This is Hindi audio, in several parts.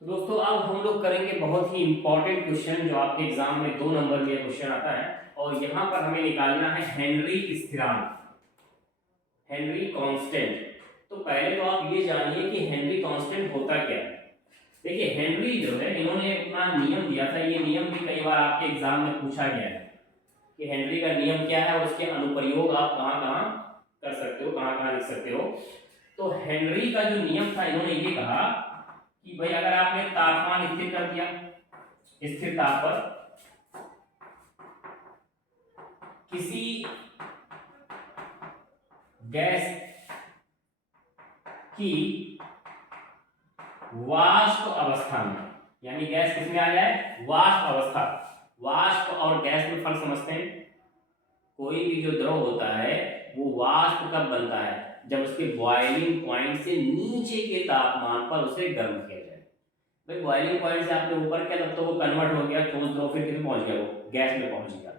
तो दोस्तों अब हम लोग करेंगे बहुत ही इंपॉर्टेंट क्वेश्चन जो आपके एग्जाम में 2 नंबर में क्वेश्चन आता है। और यहाँ पर हमें निकालना है हेनरी स्थिरांक, हेनरी कांस्टेंट। तो पहले तो आप ये जानिए कि हेनरी कांस्टेंट होता क्या है। देखिए हेनरी जो है इन्होंने अपना नियम दिया था, ये नियम भी कई बार आपके एग्जाम में पूछा गया है कि हेनरी का नियम क्या है और उसके अनुप्रयोग आप कहाँ कहाँ कर सकते हो, कहाँ कहाँ लिख सकते हो। तो हेनरी का जो नियम था, इन्होंने ये कहा कि भाई अगर आपने तापमान स्थिर कर दिया, स्थिर ताप पर किसी गैस की वाष्प अवस्था में, यानी गैस किसमें आ जाए, वाष्प अवस्था। वाष्प और गैस में फर्क समझते हैं। कोई भी जो द्रव होता है वो वाष्प कब बनता है, जब उसके बॉइलिंग पॉइंट से नीचे के तापमान पर उसे गर्म किया जाए। भाई बॉइलिंग पॉइंट से आपने ऊपर किया तब तो वो कन्वर्ट हो गया ठोस द्रव, फिर कितने पहुंच गया, वो गैस में पहुंच गया।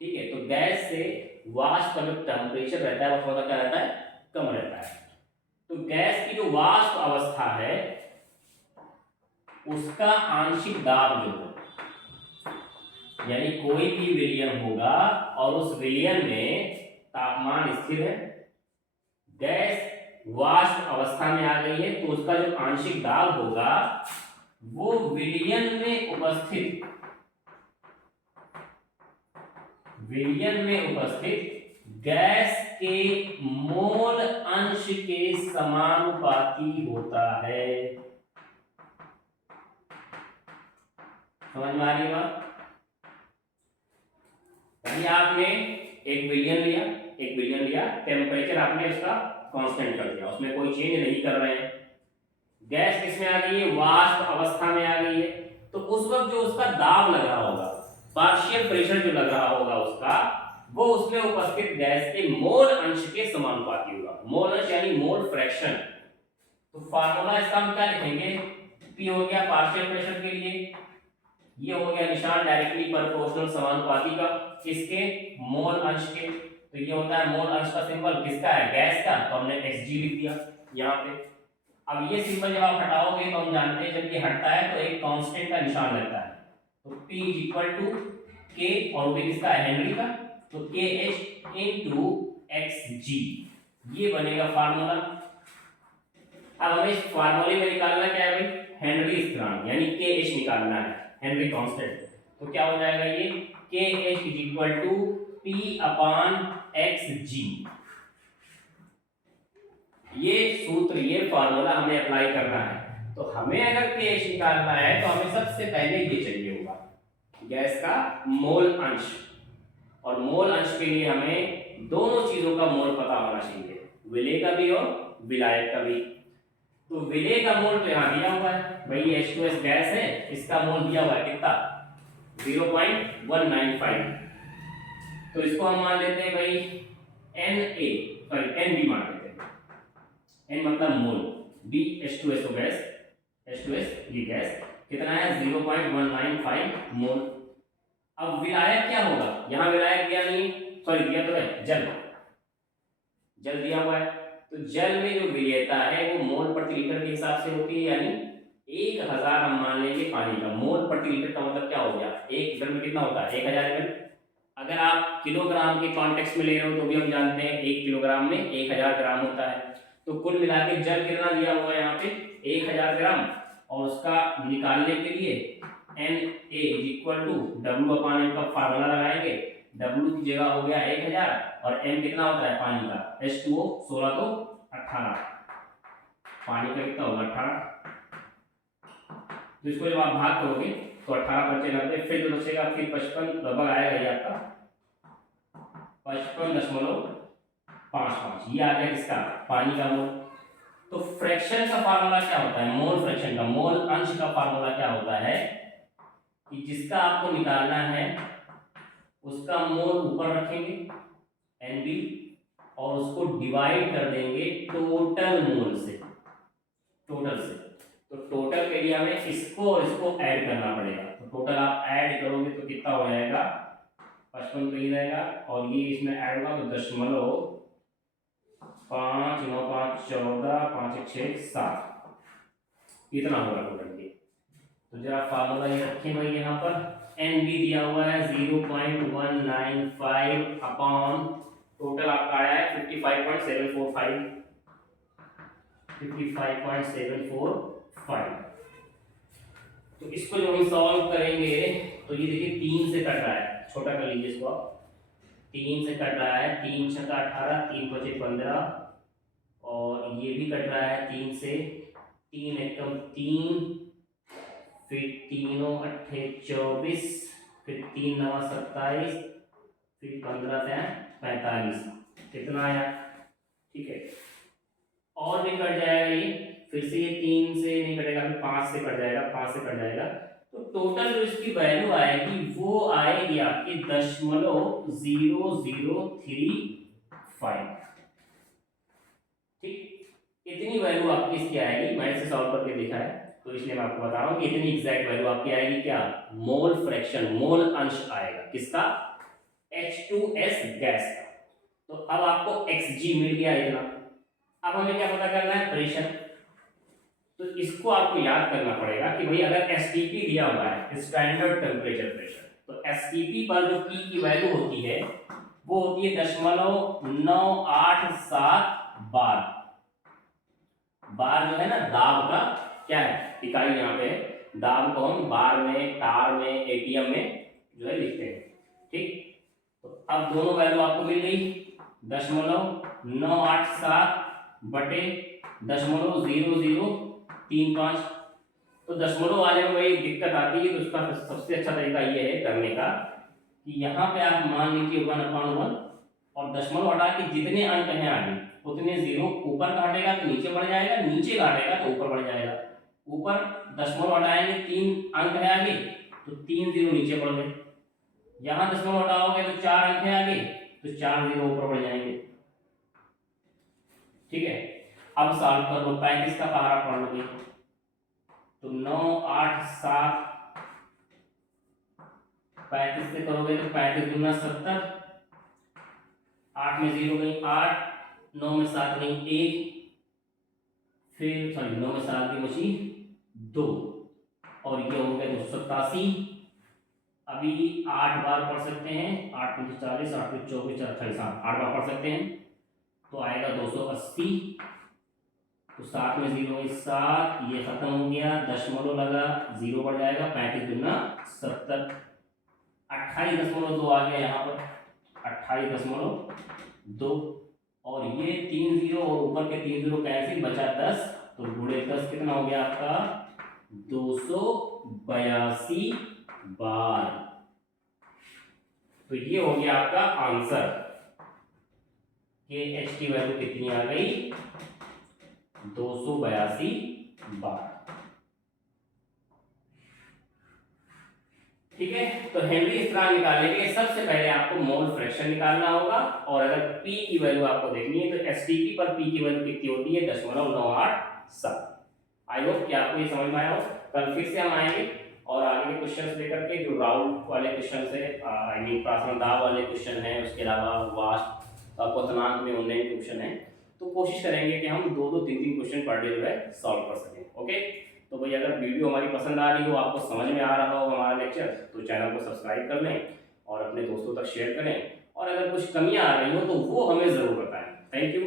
ठीक है, तो गैस से वाष्प का जो टेम्परेचर रहता है वो थोड़ा क्या रहता है, कम रहता है। तो गैस की जो वाष्प अवस्था है उसका आंशिक दाब जो है, यानी कोई भी विलयन होगा और उस विलयन में तापमान स्थिर है, गैस वाष्प अवस्था में आ गई है, तो उसका जो आंशिक दाब होगा वो विलयन में उपस्थित गैस के मोल अंश के समानुपाती होता है। समझ में आ रही है बात? यानी आपने एक विलियन लिया, टेम्परेचर आपने उसका कांस्टेंट कर दिया, उसमें कोई चेंज नहीं कर रहे हैं। गैस किसमें आ गई है, वाष्प अवस्था में आ गई है। तो उस वक्त जो उसका दाब लग रहा होगा, पार्शियल प्रेशर जो लग रहा होगा उसका, वो उसमें उपस्थित गैस के मोल अंश के समानुपाती होगा। मोल अंश यानी मोल फ्रैक्शन। तो फार्मूला इसका हम क्या लिखेंगे, पी हो गया पार्शियल प्रेशर के लिए, ये हो गया निशान डायरेक्टली प्रोपोर्शनल समानुपाती का, किसके, मोल अंश के। तो ये होता है मोल अंश का सिंबल किसका है, गैस का, तो हमने Hg लिख दिया यहाँ पे। अब ये सिंबल जब आप हटाओगे तो हम जानते हैं जब ये हटता है तो एक कांस्टेंट का निशान लगता है। तो P is equal to K, और वो किसका है, हेनरी का, तो KH इनटू Xg, ये बनेगा फार्मूला। अब हमें इस फार्मूले में निकालना क्या है भाई, हेनरी स्थिरांक, यानी KH निकालना है, हेनरी कांस्टेंट। तो क्या हो जाएगा ये, KH is equal to P upon Xg। ये सूत्र, ये फार्मूला हमें अप्लाई करना है। तो हमें अगर KH निकालना है तो हमें सबसे पहले ये चाहिए होगा, गैस का मोल अंश। और मोल अंश के लिए हमें दोनों चीजों का मोल पता होना चाहिए, विलेय का भी और विलायक का भी। तो विलेय का मोल तो यहाँ दिया हुआ है भाई, ये H2S गैस है, इसका मोल दिया हुआ है कितना, 0.195। तो इसको हम मान लेते हैं भाई NB मान लेते हैं। N मतलब मोल, B H2S तो गैस, H2S ये गैस कितना है, 0.195 मोल। अब विलायक क्या होगा, यहाँ विलायक दिया नहीं, सॉरी दिया तो है, जल दिया हुआ है। तो जल में जो विलेयता है वो मोल प्रति लीटर के हिसाब से होती है, यानी 1000 हम मान लेंगे पानी का। मोल प्रति लीटर का मतलब क्या हो गया, 1 लीटर में कितना होता है, 1000 ml। अगर आप किलोग्राम के कॉन्टेक्स्ट में ले रहे हो तो भी हम जानते हैं 1 किलोग्राम में 1000 ग्राम होता है। तो कुल मिला के जल कितना दिया हुआ है यहाँ पे, 1000 ग्राम। और उसका निकालने के लिए Na is equal to W upon M का फार्मूला लगाएंगे। W की जगह हो गया 1000 और M कितना होता है पानी का, H2O 16 तो 18, पानी का कितना होगा 18। तो इसको जब आप भाग करोगे तो 18 बचे 90, फिर जो बचेगा फिर 55 लगभग आएगा ये आपका 55.55, ये आ गया किसका, पानी का मोल। तो फ्रैक्शन का फार्मूला क्या होता है, मोल फ्रैक्शन का, मोल अंश का फार्मूला क्या होता है कि जिसका आपको निकालना है उसका मोल ऊपर रखेंगे NB और उसको डिवाइड कर देंगे टोटल मोल से, टोटल से। तो टोटल के लिए हमें इसको और इसको ऐड करना पड़ेगा। तो टोटल आप ऐड करोगे तो कितना हो जाएगा, 55 तो ही रहेगा और ये इसमें ऐड होगा तो 0.5 9 5 14 5 1 6 7, इतना होगा टोटल ये। तो जरा फार्मूला ये रखें भाई यहाँ पर, एन बी दिया हुआ है 0.195 अपॉन टोटल आपका आया है 55.745। तो इसको जो हम सॉल्व करेंगे तो ये देखिए 3 से कट रहा है, छोटा कर लीजिए इसको आप, 3 से कट रहा है, 3 छक्का 18, 3 पचे 15, और ये भी कट रहा है 3 से, 3 एकम 3, फिर 3 अट्ठे 24, फिर 3 नवा 27, फिर 15 से 45, कितना आया, ठीक है। और भी कट जाएगा ये, फिर से ये 3 से नहीं कटेगा, फिर 5 से कट जाएगा, 5 से कट जाएगा, तो टोटल जो इसकी वैल्यू आएगी वो आएगी आपकी 0.0035, ठीक। इतनी वैल्यू आपकी इसकी आएगी, मैंने इसे सॉल्व करके देखा है तो इसलिए मैं आपको बता रहा हूँ कि इतनी एग्जैक्ट वैल्यू आपकी आएगी, क्या, मोल फ्रैक्शन, मोल अंश आएगा किसका, H2S गैस का। तो अब आपको Xg मिल गया इतना, अब हमें क्या पता करना है, प्रेशर। तो इसको आपको याद करना पड़ेगा कि भाई अगर एसटीपी दिया हुआ है, स्टैंडर्ड टेम्परेचर प्रेशर, तो एसटीपी पर जो पी की वैल्यू होती है वो होती है 0.987 बार। बार जो है ना, दाब का क्या है, इकाई यहाँ पे है, दाब को हम बार में, टार में, एटीएम में जो है लिखते हैं, ठीक। तो अब दोनों वैल्यू आपको मिल गई, 0.987 बटे 0.0035। तो दशमलव वाले में वही दिक्कत आती है, तो उसका सबसे अच्छा तरीका ये है करने का कि यहाँ पे आप मान लीजिए 1/1 और दशमलव हटा के जितने अंक हैं आगे उतने जीरो ऊपर काटेगा तो नीचे बढ़ जाएगा, नीचे काटेगा तो ऊपर बढ़ जाएगा। ऊपर दशमलव हटाएंगे, 3 अंक है आगे तो 3 जीरो नीचे बढ़ गए, यहाँ दशमलव हटाओगे तो 4 अंक है आगे तो 4 जीरो ऊपर बढ़ जाएंगे, ठीक है। अब सॉल्व कर लो, 35 का पहाड़ा पढ़ लोगे तो 987, 35 से करोगे तो 35 दूना 70, 8 में 0 गई 8, 9 में 7 गई 1, फिर सॉरी 9 में 7 की बची 2, और ये हो गया 287। अभी 8 बार पढ़ सकते हैं, 8 में 40, 8 में 24, 48, 8 बार पढ़ सकते हैं तो आएगा 280। तो 7 में 0 में 7, ये खत्म हो गया, दशमलव लगा, 0 बढ़ जाएगा, 35 दूना 70, 28.2 आ गया यहाँ पर, 28.2, और ये 3 जीरो और ऊपर के 3 जीरो कैंसिल, बचा 10, तो गुणे 10 कितना हो गया आपका, 282 बार। तो ये हो गया आपका आंसर, ये H की वैल्यू कितनी आ गई, 282 बार, ठीक है। तो हेनरी स्थिरांक निकालने के लिए सबसे पहले आपको मोल फ्रैक्शन निकालना होगा, और अगर P की वैल्यू आपको देखनी है तो एसटीपी पर P की वैल्यू कितनी होती है, 0.987। आई होप कि आपको ये समझ में आया हो। कल फिर से हम आएंगे और आगे के क्वेश्चंस लेकर के, जो राउंड वाले क्वेश्चन है, आई मीन प्रासंगिक दाब वाले क्वेश्चन है, उसके अलावा वास्ट क्वथनांक में ऑनलाइन क्वेश्चन है, तो कोशिश करेंगे कि हम 2-3 क्वेश्चन पर डे जो है सॉल्व कर सकें, ओके। तो भाई अगर वीडियो हमारी पसंद आ रही हो, आपको समझ में आ रहा हो हमारा लेक्चर, तो चैनल को सब्सक्राइब कर लें और अपने दोस्तों तक शेयर करें, और अगर कुछ कमियां आ रही हो तो वो हमें ज़रूर बताएं। Thank you.